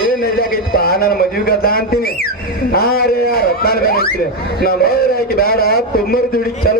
ಏನ್ ಇದಾಗೈತಪ್ಪ ನನ್ನ ಮದ್ವಿ ಗದ್ದ ಅಂತೀನಿ ನಾ ರೇ ರತ್ನಾನ ಬೇಕೈತ್ರಿ ನಮ್ಮ ಅವ್ರ ಆಕಿ ಬೇಡ ತೊಂಬರ್ ದುಡಿ ಚಲೋ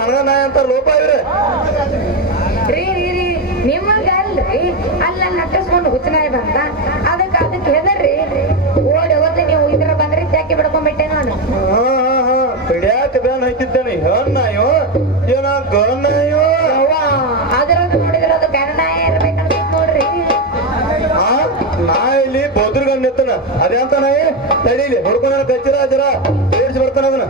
ನನಗ ನಾಯ ಅಂತ ಲೋಪ ಇವ್ರ. ರೀ ರೀ ರೀ ನಿಮ್ಮಂಗ ಅಲ್ರಿ ಅಲ್ಲ ನಟ್ಟಿಸ್ಕೊಂಡು ಹುಚ್ಚನಾಯಿ ಬಂತ ಅದಕ್ಕೆ ಅದಕ್ಕೆ ಹೆದರ್ರಿ. ಓಡಿ ಹೋದ್ರೆ ನೀವು ಇದ್ರ ಬಂದ್ರೆ ತೆಕ್ಕಿ ಬಿಡ್ಕೊಂಡ್ಬಿಟ್ಟೆ ನಾನು ಹಿಡಿಯಾಕ ಬ್ಯಾನ್ ಹಾಕಿದ್ದೇನೆ. ಹೆಣ್ಣಾಯೋ ಏನ ಗಣ್ಣಾಯೋ ಅದ್ರದ್ದು ನೋಡಿದ್ರೆ ಅದು ಗಂಡನಾಯಿ ಇರ್ಬೇಕಂತ ನೋಡ್ರಿ. ಆ ನಾ ಇಲ್ಲಿ ಬೊದ್ರಗಣ್ಣ ಎತ್ತನ ಅದೇ ಅಂತ ನಾಯಿ? ತಡೀಲಿ ಹೊಡ್ಕೊಂಡ ಕಚ್ಚಿರ ಜರ ಏರ್ಸಿ ಬರ್ತಾನ ಅದನ್ನ.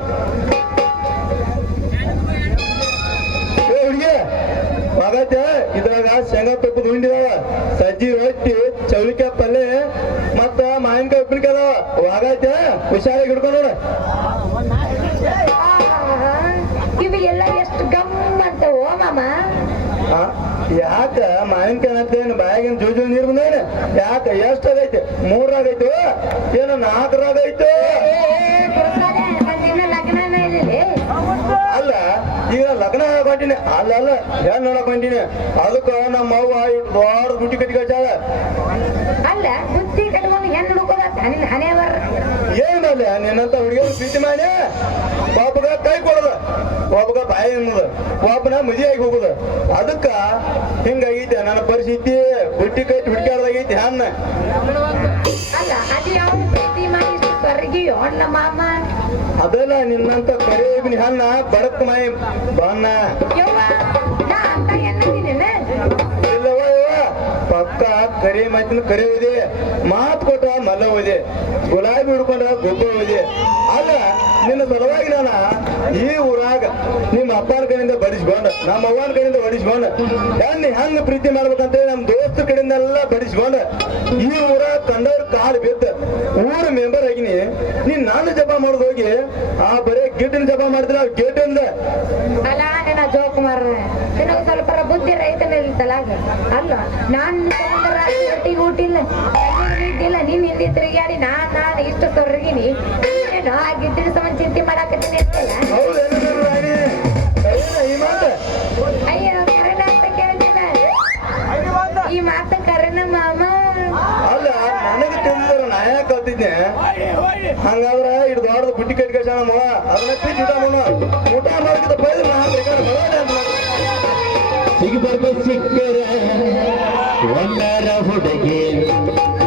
ಇದ್ರಾಗ ಶೇಂಗಾ ತುಪ್ಪದ ಉಂಡಿದಾವ ಸಜ್ಜಿ ರೊಟ್ಟಿ ಚೌಳಿಕಾಯಿ ಪಲ್ಲೆ ಮತ್ತ ಮಾವಿನಕಾಯಿ ಉಪ್ಪಿನಕಾಯಿ ಅದಾವ. ವಾಗೈತೆ ಹುಷಾರಾಗಿ ಹಿಡ್ಕೊಂಡ್ ಇವೆಲ್ಲ ಎಷ್ಟು ಗಮ್ ಅಂತ ಓ ಮಾಮ. ಯಾಕ ಮಾವಿನಕಾಯಿ ಅಂತೇನು ಬಾಯಾಗಿನ ಜೂಜು ನೀರು ಬಂದೇನ ಯಾಕ ಎಷ್ಟಾಗೈತೆ ಮೂರಾಗೈತು ಏನು ನಾಲ್ಕರಾಗೈತು ಈಗ ಲಗ್ನ ಆಗೋ ಹೊಂಟೀನಿ. ಅಲ್ಲ ಅಲ್ಲ ಹೆಣ್ಣು ನೋಡಕ್ ಬಂದಿನಿ ಅದಕ್ಕ ನಮ್ಮ ಅವ್ವ ಇಟ್ಟು ದೊಡ್ಡ ಗುಟ್ಟಿ ಕಟ್ಟಿ ಕಟ್ಟಾಳ ಅಲ್ಲ ಬುದ್ಧಿ ಕಟ್ಕೊಂಡು ಹೆಣ್ಣು ಹುಡುಕೋದ ಏನಲ್ಲ ನಿನ್ನಂತ ಹುಡುಗಿಯರು ಪ್ರೀತಿ ಮಾಡಿ. ಒಬ್ಬಗ ಕೈ ಕೊಡದ. ಒಬ್ಬಗ ಬಾಯಿ ಅನ್ನೋದು ಒಬ್ಬನ ಮದುವೆಯಾಗಿ ಹೋಗುದ. ಅದಕ್ಕ ಹಿಂಗಾಗೈತೆ ನನ್ನ ಪರಿಸ್ಥಿತಿ. ಬುಟ್ಟಿ ಕೈ ಹುಡುಕಾಡ್ದಾಗೈತಿ ಹಣ್ಣ. ಅಲ್ಲ ಅದು ಯಾವ ಮಾಮ. ಅದಲ್ಲ ನಿನ್ನಂತ ಕರೇಬಿನ ಹಣ್ಣ ಬಡಕ್ ಮೈ ಬಣ್ಣ. ಪಕ್ಕ ಕರಿ ಮಾತಿನ ಕರೆ ಇದೆ ಮಾತು ಕೊಟ್ಟ ಮಲ್ಲ ಹೋದೆ ಗುಲಾಬಿ ಹಿಡ್ಕೊಂಡ ಗೊಬ್ಬ ಹೋದೆ ಅಲ್ಲ ನಿನ್ನ ಸಲುವಾಗಿ ನಾನ ಈ ಊರಾಗ ನಿಮ್ಮ ಅಪ್ಪಾರ ಕಡೆಯಿಂದ ಬಡಿಸ್ಬೋಣ ನಮ್ಮ ಅವ್ವನ ಕಡೆಯಿಂದ ಬಡಿಸ್ಬೋಣ ಹೆಣ್ಣು ಹೆಂಗ್ ಪ್ರೀತಿ ಮಾಡ್ಬೇಕಂತ ನಮ್ಮ ದೋಸ್ತ ಕಡೆಯಿಂದೆಲ್ಲ ಬಡಿಸ್ಬೋಣ ಈ ಊರ ಕಂಡವ್ರ ಕಾಲು ಬಿದ್ದ. ಊರ ಮೆಂಬರ್ ಆಗಿನಿ, ನೀನ್ ನಾನು ಜಪ ಮಾಡೋದು ಹೋಗಿ, ಆ ಬರೇ ಗಿಡ್ಡಿನ ಜಪ ಮಾಡಿದ್ರೆ ಗೇಟಿಂದ. ಅಲ್ಲ ಜೋಕುಮಾರ್ ಸ್ವಲ್ಪ ಬುದ್ಧಿ ರೈತನ ತಲಾಗ ಅಲ್ಲ ನಾನ್ ಒಟ್ಟಿಗೆ ಊಟಿಲ್ಲ. ಇದ್ದಿಲ್ಲ. ನೀನ್ ಹಿಂದಿ ತಿರುಗಾಡಿ ನಾನ್, ನಾನು ಇಷ್ಟು ತೊರಗಿನಿ. ಏನು ಆ ಸಂಬಂಧ ಚಿಂತೆ ಮಾಡಾಕತ್ತೀನಿ ಮಾತ ಅಯ್ಯೋ ಕರೆನ ಅಂತ ಕೇಳಿದಿಲ್ಲ ಈ ಮಾತ ಕರೆನ ಮಾಮ. ಅಲ್ಲ, ನನಗೆ ತಿಳಿದ್ರ ನಾ ಯಾಕೆ ಕಲ್ತಿದ್ದೆ. ಹಂಗಾದ್ರೆ ಇಡ್ ದೊಡ್ಡದು ಬುಟ್ಟಿ ಕಳ್ಸಣ ಮಗ. ಅದನ್ನ ಊಟ ಮಾಡ ಊಟ ಮಾಡೋದಕ್ಕೆ ಬೈದ್ರೆ ನಾ ಬೇಕಾದ್ರೆ ಸಿಗಬಾರ್ದು ಸಿಕ್ಕರ ಒಂದಾರ ಹುಡುಗಿ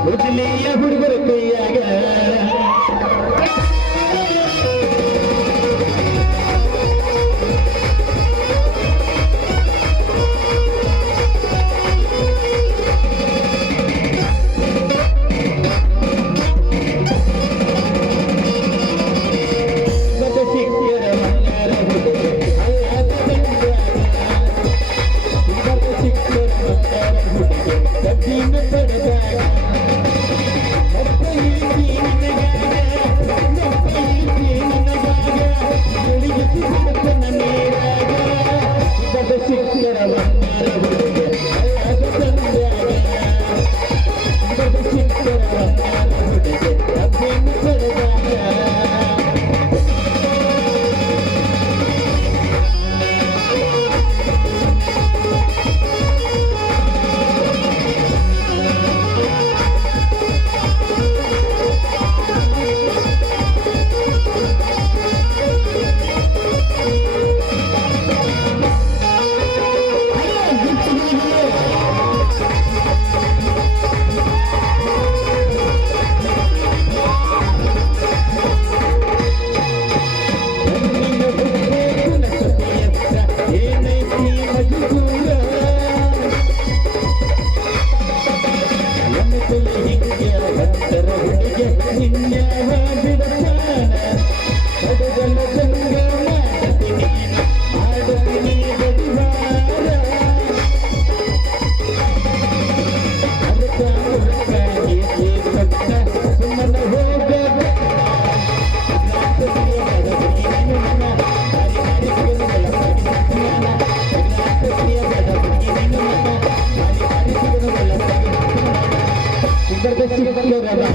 ಮುದ್ಲಿಯ ಹುಡುಗರ ಎನ್ನುತ್ತಲೇ ಹಿಂಗೆ ಬಂತರ ಹುಡುಗೆ ನಿನ್ಯಾವ ಬಿಡತಾನ ಇವ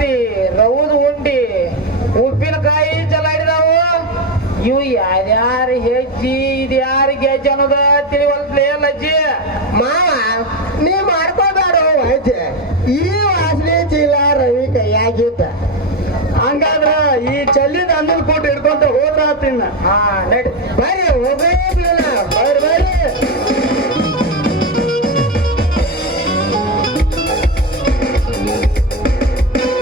ರೊಟ್ಟಿ ರೌದು ಉಂಡಿ ಉಪ್ಪಿನಕಾಯಿ ಚಲಾಡಿದಾವು ಇವು ಯಾರ್ಯಾರು ಹೆಜ್ಜಿ ಇದು ಯಾರಿಗೆ ಗೆಜ್ಜೆ ಅನ್ನೋದ ತಿಳಿವಲ್ಪ್ಲೇ ಅಜ್ಜಿ. ಮಾವ ನೀ ಮಾಡ್ಕೋಬೇಡ ಅಜ್ಜಿ. ಈ ವಾಸನೆ ಚೀಲ ರವಿ ಕೈಯಾಗಿದ್ದ. ಹಂಗಾದ್ರ ಈ ಚಲ್ಲಿದ ಅನ್ನದ ಕೊಟ್ಟು ಹಿಡ್ಕೊಂತ ಹೋದ್ರ ತಿನ್ನ ಹಾ ನಡಿ. ಬರ್ರಿ